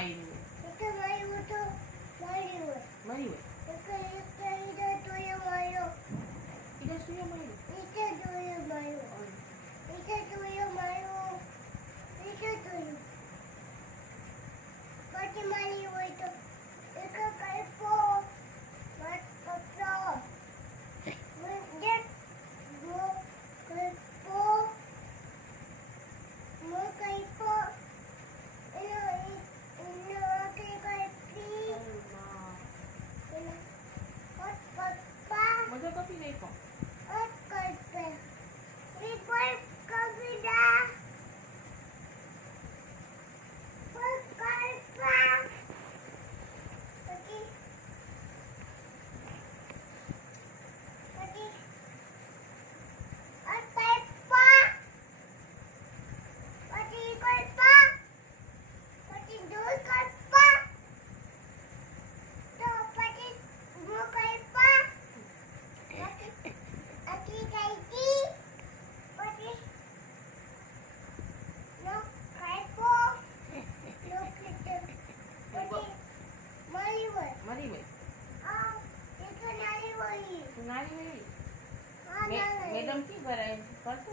માર્યું? એક માર્યું તો માર્યું. માર્યું એક તોય માર્યો. ઈડે સુયો માર્યું? એક તોય માર્યો. એક તોય માર્યો. એક તોય. પછી મારી હોય તો એક કલ્પો મત કપડો મુજે ગો કલ્પો મો કલ્પો એનો કે કલ્પી ઓટ પપ્પા મજા કપી નાખ્યો. ઓટ કલ્પે એ કોઈ કવિતા મારી હોય. નાની હોય. મેડમ થી ભરાય કરતો